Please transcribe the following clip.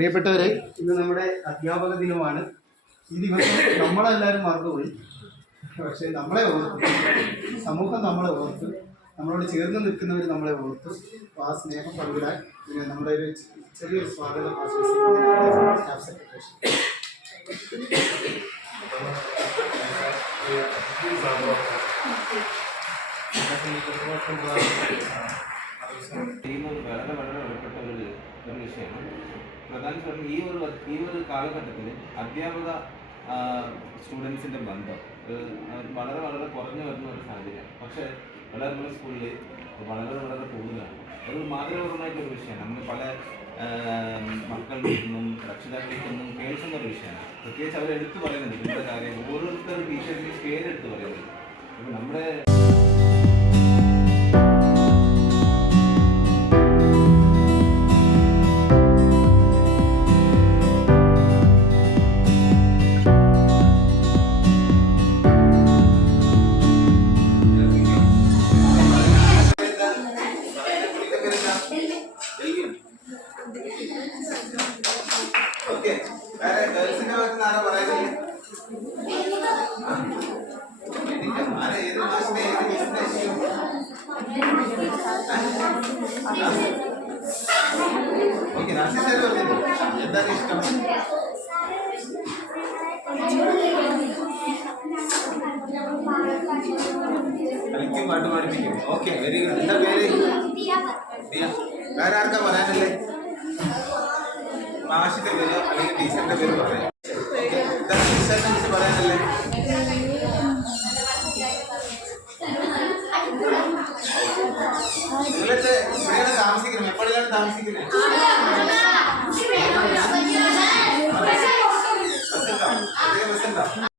പ്രിയപ്പെട്ടവരെ, ഇന്ന് നമ്മുടെ അധ്യാപക ദിനമാണ്. ഈ ദിവസം നമ്മളെല്ലാവരും മറന്നുപോയി. പക്ഷേ നമ്മളെ ഓർത്തു, സമൂഹം നമ്മളെ ഓർത്തു, നമ്മളോട് ചേർന്ന് നിൽക്കുന്നവർ നമ്മളെ ഓർത്തു. അപ്പോൾ ആ സ്നേഹം പങ്കിടാൻ നമ്മുടെ ഒരു ചെറിയൊരു സ്വാഗതം ആശംസിക്കുന്നു സ്റ്റാഫ് സെക്രട്ടറി. വളരെ വളരെ വിലപ്പെട്ട ഒരു വിഷയമാണ്. പ്രധാനപ്പെട്ട ഈ ഒരു കാലഘട്ടത്തിൽ അധ്യാപക സ്റ്റുഡൻസിൻ്റെ ബന്ധം വളരെ വളരെ കുറഞ്ഞു വരുന്ന ഒരു സാഹചര്യമാണ്. പക്ഷേ വളരെ സ്കൂളിൽ വളരെ വളരെ കൂടുതലാണ്. അത് മാതൃകപരമായിട്ടൊരു വിഷയമാണ്. നമ്മൾ പല മക്കളിൽ നിന്നും രക്ഷിതാക്കളിൽ നിന്നും കേൾക്കുന്ന ഒരു വിഷയമാണ്. പ്രത്യേകിച്ച് അവർ എടുത്തു പറയുന്നുണ്ട് ഇന്നത്തെ കാര്യം. ഓരോരുത്തരും ടീച്ചറിൻ്റെ പേരെടുത്ത് പറയുന്നുണ്ട്. അപ്പോൾ നമ്മുടെ എന്താണ് ഇഷ്ടം? കളിക്കും, പാട്ട് പഠിപ്പിക്കും. Okay, very good. എന്താ പേര്? വേറെ ആർക്കാ പറയാനല്ലേ? മാഷിന്റെ പേര് അല്ലെങ്കിൽ ടീച്ചറിന്റെ പേര് പറയാം. എന്താണ് ടീച്ചറിനെ കുറിച്ച് പറയാനല്ലേ? നിങ്ങളൊക്കെ ഇവിടെയാണ് താമസിക്കുന്നത്? എപ്പോഴാണ് താമസിക്കുന്നത്? ബസ്സുണ്ടോ?